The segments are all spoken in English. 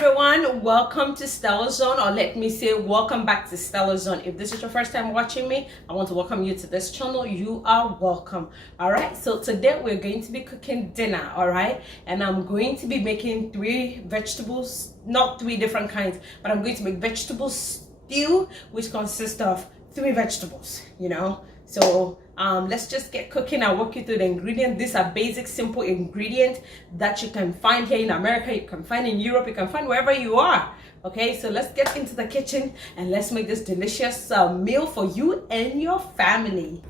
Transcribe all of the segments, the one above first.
everyone, welcome to StellaZone, or let me say welcome back to StellaZone. If this is your first time watching me, I want to welcome you to this channel. You are welcome. All right, so today we're going to be cooking dinner. All right, and I'm going to be making 3 vegetables, not 3 different kinds, but I'm going to make vegetable stew, which consists of 3 vegetables, you know. So let's just get cooking. I'll walk you through the ingredients. These are basic, simple ingredients that you can find here in America, you can find in Europe, you can find wherever you are. Okay, so let's get into the kitchen and let's make this delicious meal for you and your family.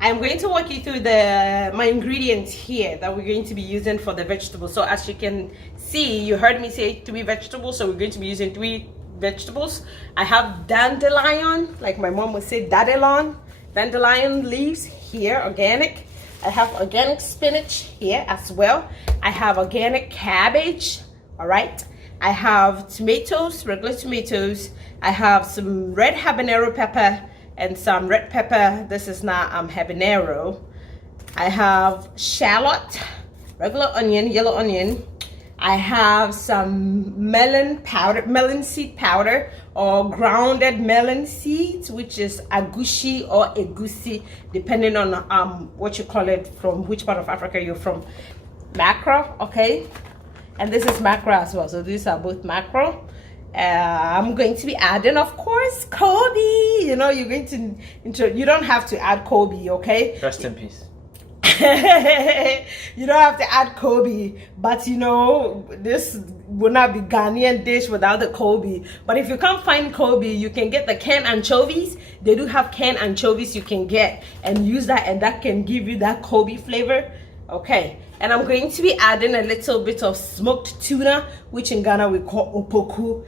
I'm going to walk you through my ingredients here that we're going to be using for the vegetables. So as you can see, you heard me say 3 vegetables, so we're going to be using 3 vegetables. I have dandelion, like my mom would say, dandelion leaves here, organic. I have organic spinach here as well. I have organic cabbage, all right. I have tomatoes, regular tomatoes. I have some red habanero pepper and some red pepper. This is not habanero. I have shallot, regular onion, yellow onion. I have some melon powder, melon seed powder, or grounded melon seeds, which is agushi or egusi, depending on what you call it, from which part of Africa you're from. Mackerel, okay, and this is mackerel as well. So these are both mackerel. I'm going to be adding, of course, Kobe. You know, you're going to you don't have to add Kobe, okay? Rest in peace. You don't have to add Kobe, but you know, this would not be Ghanaian dish without the Kobe. But if you can't find Kobe, you can get the canned anchovies. They do have canned anchovies you can get and use that, and that can give you that Kobe flavor. Okay, and I'm going to be adding a little bit of smoked tuna, which in Ghana we call opoku.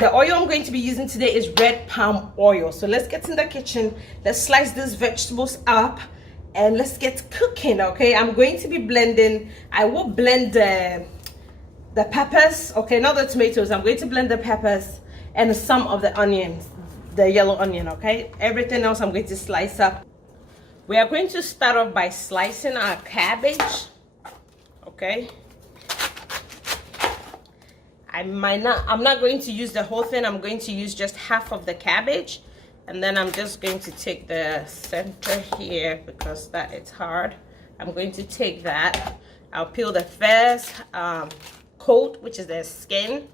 The oil I'm going to be using today is red palm oil. So let's get in the kitchen. Let's slice these vegetables up and let's get cooking. Okay, I'm going to be blending. I will blend the peppers, okay, not the tomatoes. I'm going to blend the peppers and some of the onions, the yellow onion. Okay, everything else I'm going to slice up. We are going to start off by slicing our cabbage. Okay, I'm not going to use the whole thing. I'm going to use just half of the cabbage. And then I'm just going to take the center here because that is hard. I'm going to take that. I'll peel the first coat, which is the skin.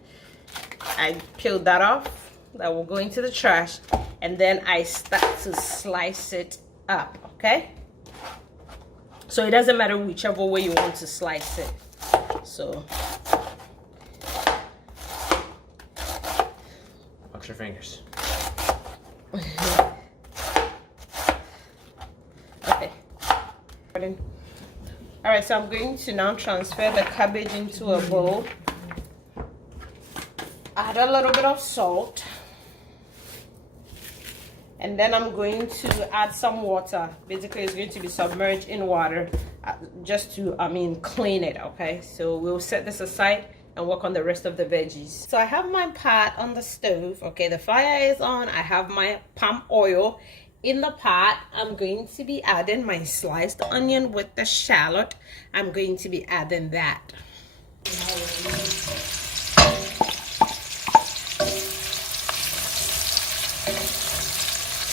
I peeled that off. That will go into the trash. And then I start to slice it up, okay? So it doesn't matter whichever way you want to slice it. So watch your fingers. Okay. All right, so I'm going to now transfer the cabbage into a bowl. Add a little bit of salt, and then I'm going to add some water. Basically, it's going to be submerged in water just to clean it. Okay, so we'll set this aside and work on the rest of the veggies. So I have my pot on the stove. Okay, the fire is on. I have my palm oil in the pot. I'm going to be adding my sliced onion with the shallot. I'm going to be adding that.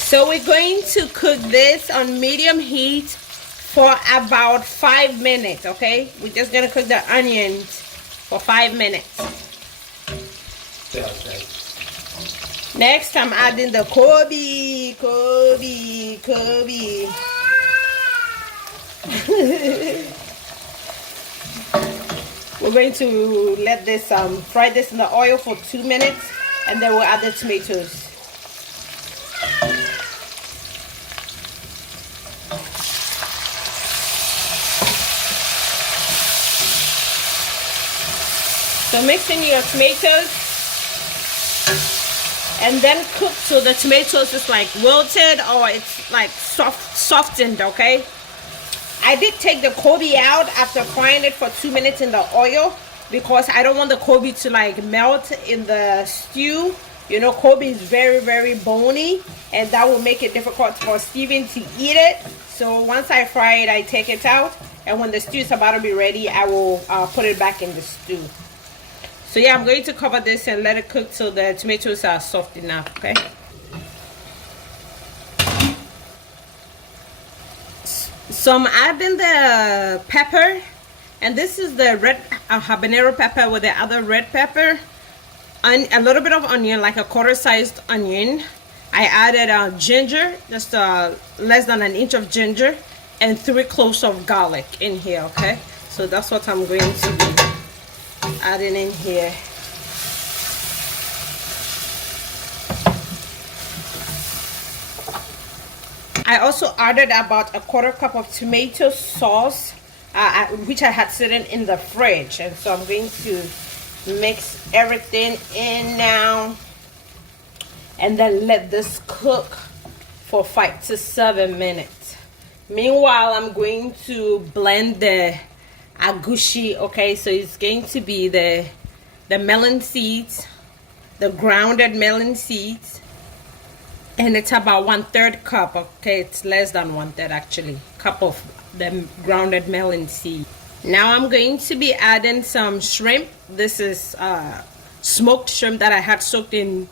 So we're going to cook this on medium heat for about 5 minutes. Okay, we're just gonna cook the onions for 5 minutes. Next, I'm adding the Kobe. We're going to let this fry this in the oil for 2 minutes, and then we'll add the tomatoes. So mix in your tomatoes and then cook so the tomatoes is like wilted or it's like softened, okay? I did take the Kobe out after frying it for 2 minutes in the oil because I don't want the Kobe to like melt in the stew. You know, Kobe is very, very bony, and that will make it difficult for Steven to eat it. So once I fry it, I take it out, and when the stew is about to be ready, I will put it back in the stew. So yeah, I'm going to cover this and let it cook till the tomatoes are soft enough. Okay. So I'm adding the pepper, and this is the red habanero pepper with the other red pepper, and a little bit of onion, like a quarter-sized onion. I added ginger, just less than an inch of ginger, and 3 cloves of garlic in here. Okay, so that's what I'm going to be adding in here. I also added about a 1/4 cup of tomato sauce, which I had sitting in the fridge, and so I'm going to mix everything in now, and then let this cook for 5 to 7 minutes. Meanwhile, I'm going to blend the agushi. Okay, so it's going to be the melon seeds, the grounded melon seeds. And it's about 1/3 cup. Okay, it's less than 1/3 actually, cup of the grounded melon seed. Now I'm going to be adding some shrimp. This is smoked shrimp that I had soaked in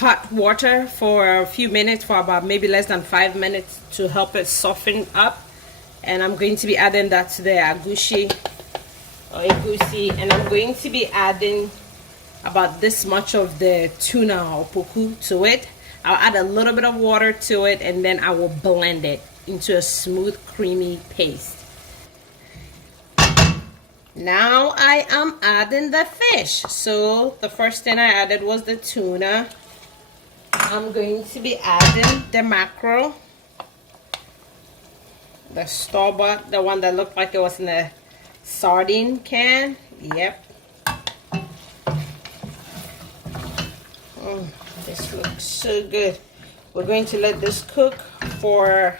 hot water for a few minutes, for about maybe less than 5 minutes, to help it soften up. And I'm going to be adding that to the agushi or egusi, and I'm going to be adding about this much of the tuna or poku to it. I'll add a little bit of water to it, and then I will blend it into a smooth, creamy paste. Now I am adding the fish. So the first thing I added was the tuna. I'm going to be adding the mackerel, the store-bought, the one that looked like it was in a sardine can. Yep. This looks so good. We're going to let this cook for,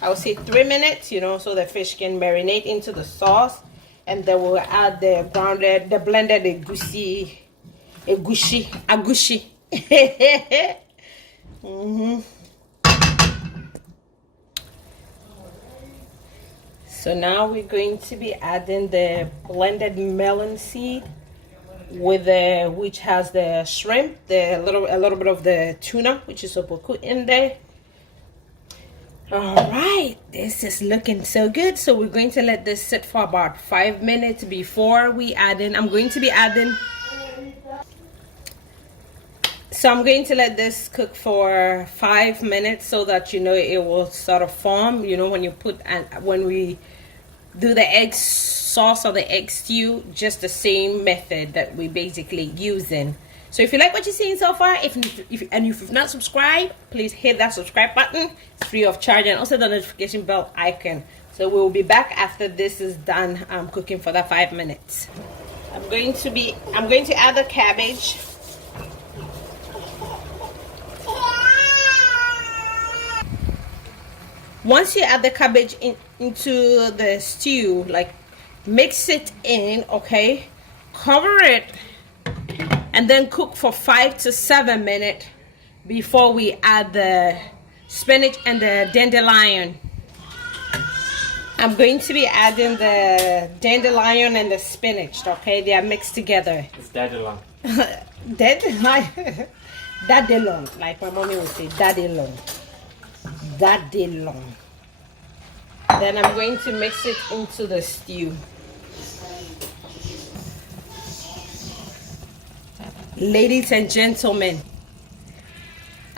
I would say, 3 minutes, you know, so the fish can marinate into the sauce, and then we'll add the blended agushi. So now we're going to be adding the blended melon seed with the, which has the shrimp, a little bit of the tuna, which is opoku, in there. All right, this is looking so good. So we're going to let this sit for about 5 minutes before we add in. I'm going to let this cook for 5 minutes so that, you know, it will sort of form, you know, when you put, and when we do the egg sauce or the egg stew, just the same method that we basically using. So if you like what you're seeing so far, if you've not subscribed, please hit that subscribe button. It's free of charge, and also the notification bell icon. So we'll be back after this is done cooking for that 5 minutes. I'm going to add the cabbage. Once you add the cabbage into the stew, like, mix it in, okay, cover it, and then cook for 5 to 7 minutes before we add the spinach and the dandelion. I'm going to be adding the dandelion and the spinach, okay? They are mixed together. It's dandelion. Dandelion. Dandelion, like my mommy would say, dandelion. Dandelion. Then I'm going to mix it into the stew. Ladies and gentlemen,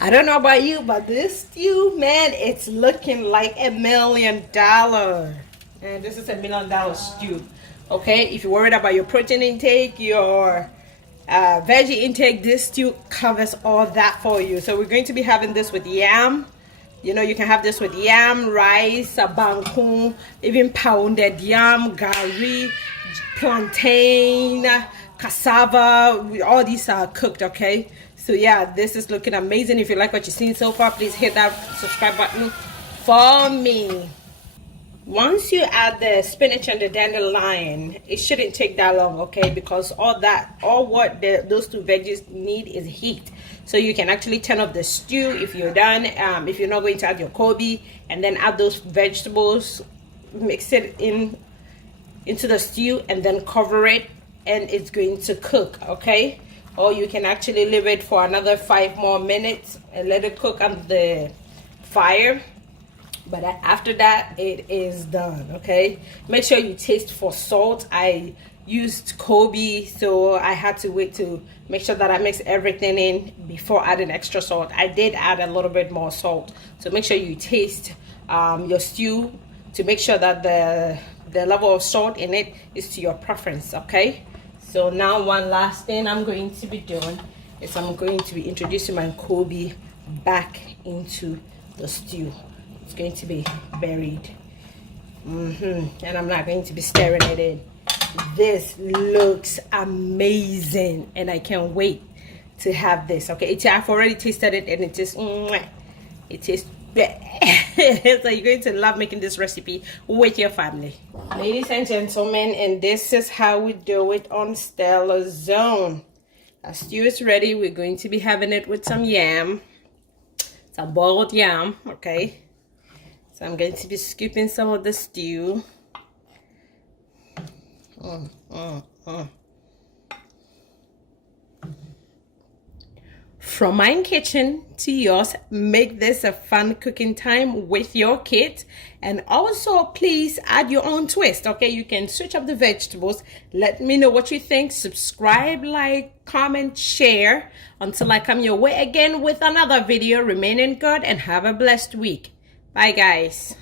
I don't know about you, but this stew, man, it's looking like $1 million. And this is $1 million stew. Okay, if you're worried about your protein intake, your veggie intake, this stew covers all that for you. So we're going to be having this with yam. You know, you can have this with yam, rice, banku, even pounded yam, gari, plantain, cassava. All these are cooked, okay? So yeah, this is looking amazing. If you like what you've seen so far, please hit that subscribe button for me. Once you add the spinach and the dandelion, it shouldn't take that long, okay? Because all what those two veggies need is heat. So you can actually turn off the stew if you're done. If you're not going to add your Kobe, and then add those vegetables, mix it into the stew, and then cover it and it's going to cook, okay? Or you can actually leave it for another 5 more minutes and let it cook on the fire. But after that, it is done, okay? Make sure you taste for salt. I used Kobe, so I had to wait to make sure that I mix everything in before adding extra salt. I did add a little bit more salt, so make sure you taste your stew to make sure that the level of salt in it is to your preference, okay? So now one last thing I'm going to be doing is I'm going to be introducing my Kobe back into the stew. It's going to be buried, and I'm not going to be stirring it in. This looks amazing, and I can't wait to have this, okay? I've already tasted it, and it tastes so you're going to love making this recipe with your family. Ladies and gentlemen, and this is how we do it on StellaZone. Our stew is ready. We're going to be having it with some yam, some boiled yam, okay? So I'm going to be scooping some of the stew. From my kitchen to yours, make this a fun cooking time with your kids. And also, please add your own twist, okay? You can switch up the vegetables. Let me know what you think. Subscribe, like, comment, share. Until I come your way again with another video, remain in God and have a blessed week. Bye, guys.